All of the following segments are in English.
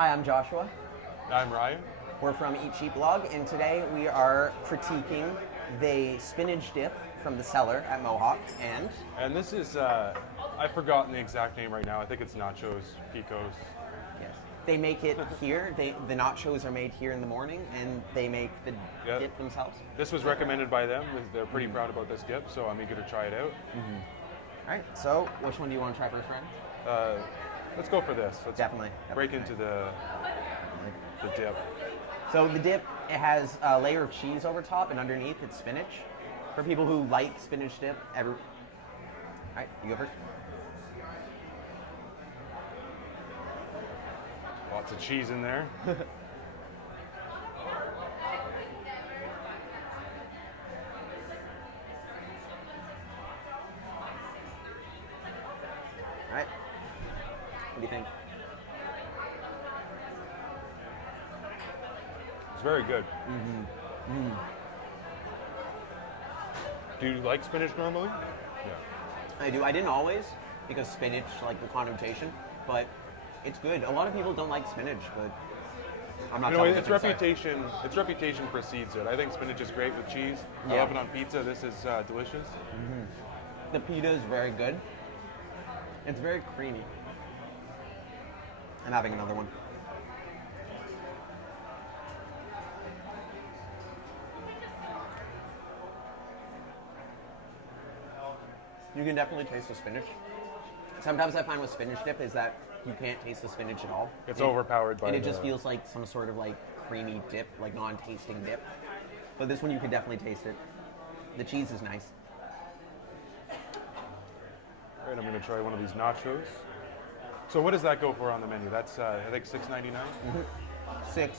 Hi, I'm Joshua. I'm Ryan. We're from Eat Cheap Blog, and today we are critiquing the spinach dip from the Cellar at Mohawk, And this is, I've forgotten the exact name right now. I think it's Nachos, Picos. yes, they make it here. The nachos are made here in the morning, and they make the dip themselves. This was recommended by them. They're pretty proud about this dip, so I'm eager to try it out. All right, so which one do you want to try first, Fred? Let's go for this. Let's Definitely. break into the dip. So the dip, it has a layer of cheese over top, and underneath it's spinach. For people who like spinach dip, all right, you go first. Lots of cheese in there. All right, what do you think? It's very good. Do you like spinach normally? Yeah. I do. I didn't always, because spinach, like the connotation, but it's good. A lot of people don't like spinach, but I'm not. You know, telling its them, sorry. reputation. Its reputation precedes it. I think spinach is great with cheese. I Yeah. love it on pizza. This is delicious. The pita is very good. It's very creamy. I'm having another one. You can definitely taste the spinach. Sometimes I find with spinach dip is that you can't taste the spinach at all. It's overpowered by and it the- just feels like some sort of like creamy dip, like non-tasting dip. But this one you can definitely taste it. The cheese is nice. All right, I'm going to try one of these nachos. So what does that go for on the menu? That's I think $6.99. $6.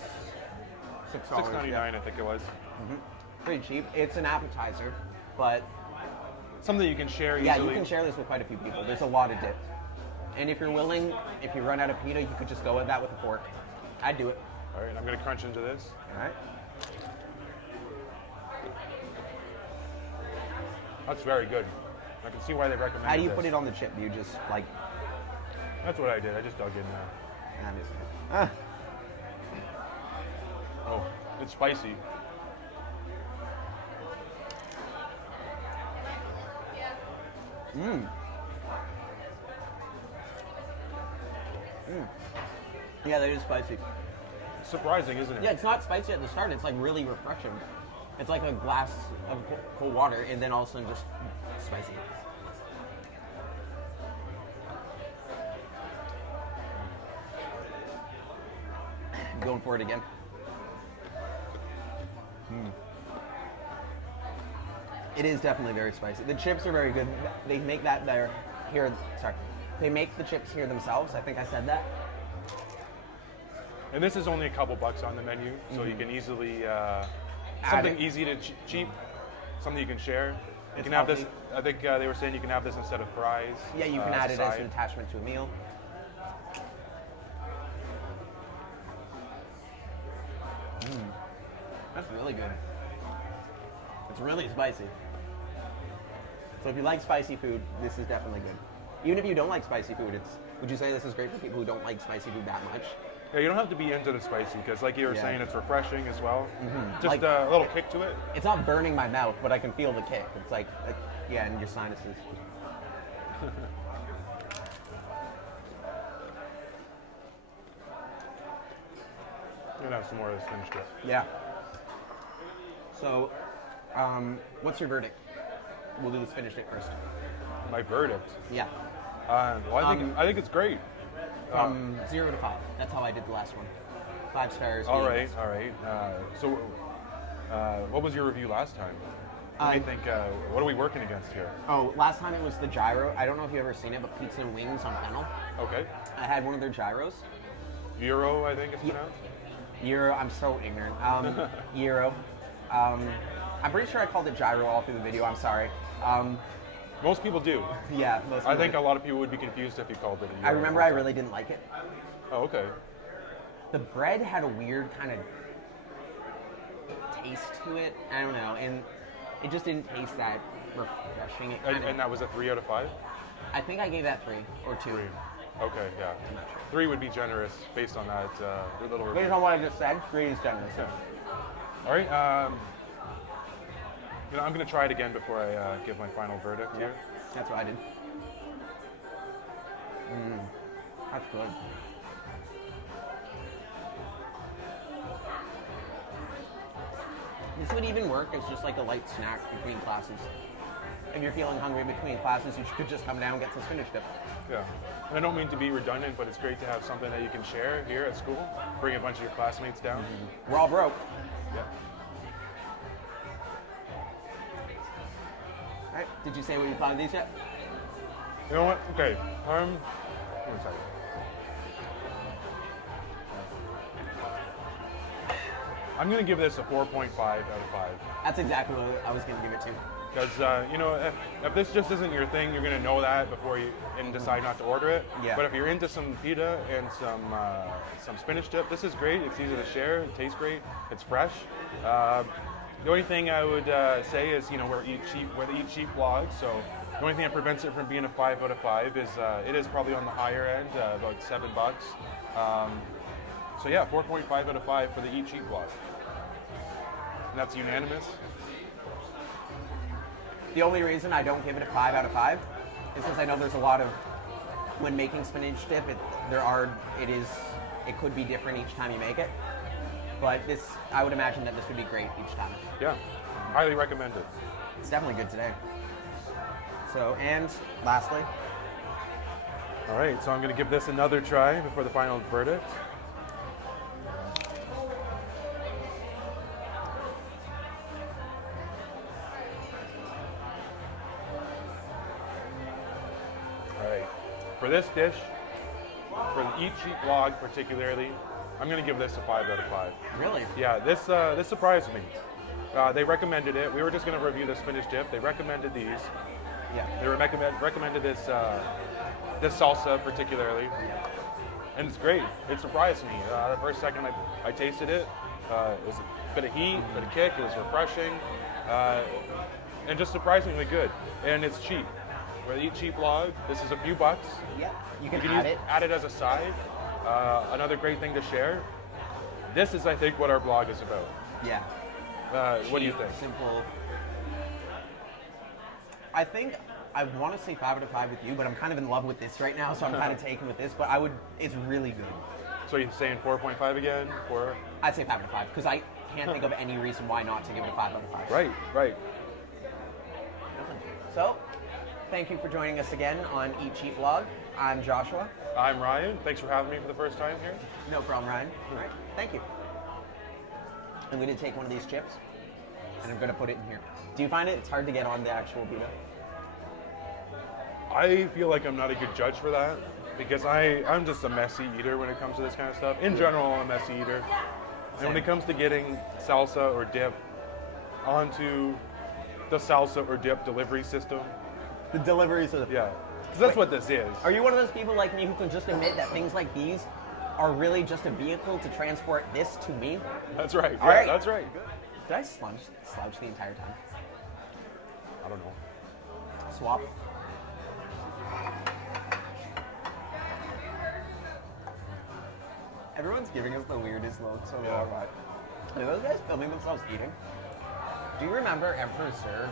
$6.99, yeah. I think it was. Pretty cheap. It's an appetizer, but Something you can share easily. yeah, you can share this with quite a few people. There's a lot of dip. And if you're willing, if you run out of pita, you could just go with that with a fork. I'd do it. All right, I'm going to crunch into this. All right. That's very good. I can see why they recommend How do you this. put it on the chip? Do you just like? That's what I did. I just dug in there. Oh, it's spicy. Yeah, that is spicy. It's surprising, isn't it? Yeah, it's not spicy at the start. It's like really refreshing. It's like a glass of cold water, and then all of a sudden just spicy. Going for it again. It is definitely very spicy. The chips are very good. They make that there here. Sorry, they make the chips here themselves. I think I said that. And this is only a couple bucks on the menu, so you can easily Add something it. easy to cheap, something you can share. You It's can have this. healthy. I think they were saying you can have this instead of fries. Yeah, you can add as it a as side. an attachment to a meal. That's really good. It's really spicy. So if you like spicy food, this is definitely good. Even if you don't like spicy food, would you say this is great for people who don't like spicy food that much? Yeah, you don't have to be into the spicy because, like you were Yeah. saying, it's refreshing as well. Just Like- a little kick to it. It's not burning my mouth, but I can feel the kick. It's like yeah, in your sinuses. I'm gonna have some more of this finished dip. Yeah. So, what's your verdict? We'll do the spinach dip first. My verdict. Yeah. Well, I think it's great. From 0 to 5. That's how I did the last one. 5 stars. All being- right, all right. So, what was your review last time? What do you think? What are we working against here? Oh, last time it was the gyro. I don't know if you've ever seen it, but pizza and wings on fennel. Okay. I had one of their gyros. Euro, I think it's pronounced. Gyro. I'm so ignorant. Gyro. I'm pretty sure I called it gyro all through the video. I'm sorry. Most people do. Yeah. Most I people think do. a lot of people would be confused if you called it a Euro. I remember I really didn't like it. Oh, okay. The bread had a weird kind of taste to it. I don't know, and it just didn't taste that refreshing. It kind And that was a 3 out of 5? I think I gave that 3 or 2. 3. Okay, yeah. I'm not sure. 3 would be generous based on that little review. Based on what I just said, 3 is generous. Yeah. All right. I'm going to try it again before I give my final verdict here. That's what I did. That's good. This would even work as just like a light snack between classes. If you're feeling hungry between classes, you could just come down and get some spinach dip. Yeah. And I don't mean to be redundant, but it's great to have something that you can share here at school. Bring a bunch of your classmates down. We're all broke. Yeah. All right. Did you say what you thought of these yet? You know what? Okay. Give me a second. I'm going to give this a 4.5 out of 5. That's exactly what I was going to give it to. Because, if this just isn't your thing, you're going to know that before you decide not to order it. Yeah. But if you're into some pita and some spinach dip, this is great. It's easy to share. It tastes great. It's fresh. The only thing I would say is, we're the Eat Cheap vlog, so the only thing that prevents it from being a 5 out of 5 is it is probably on the higher end, about $7. So yeah, 4.5 out of 5 for the Eat Cheap vlog. And that's unanimous. The only reason I don't give it a 5 out of 5 is because I know there's a lot of, when making spinach dip, it could be different each time you make it. But I would imagine that this would be great each time. Yeah, highly recommend it. It's definitely good today. So, and lastly. All right, so I'm going to give this another try before the final verdict. For this dish, for the Eat Cheap vlog particularly, I'm going to give this a 5 out of 5. Really? Yeah, this surprised me. They recommended it. We were just going to review the spinach dip. They recommended these. Yeah. They recommended this this salsa particularly. Yeah. And it's great. It surprised me. The first second I tasted it, it was a bit of heat, a bit of kick. It was refreshing, and just surprisingly good. And it's cheap. For the Eat Cheap vlog, this is a few bucks. Yeah, you can add it. Add it as a side. Another great thing to share. This is, I think, what our blog is about. Yeah. What do you think? Simple. I think I want to say 5 out of 5 with you, but I'm kind of in love with this right now, so I'm kind of taken with this. But it's really good. So you're saying 4.5 again? I'd say 5 out of 5 because I can't think of any reason why not to give it a 5 out of 5. Right. So, thank you for joining us again on Eat Cheap Vlog. I'm Joshua. I'm Ryan. Thanks for having me for the first time here. No problem, Ryan. All right, thank you. I'm going to take one of these chips, and I'm going to put it in here. Do you find it's hard to get on the actual pita? I feel like I'm not a good judge for that, because I'm just a messy eater when it comes to this kind of stuff. In general, I'm a messy eater. And when it comes to getting salsa or dip onto the salsa or dip delivery system, The delivery system. yeah, because that's what this is. Are you one of those people like me who can just admit that things like these are really just a vehicle to transport this to me? That's right. All Yeah, right. that's right. Good. Did I slouch the entire time? I don't know. Swap. Everyone's giving us the weirdest looks over Yeah. our Are those guys filming themselves eating? Do you remember Emperor's Serve?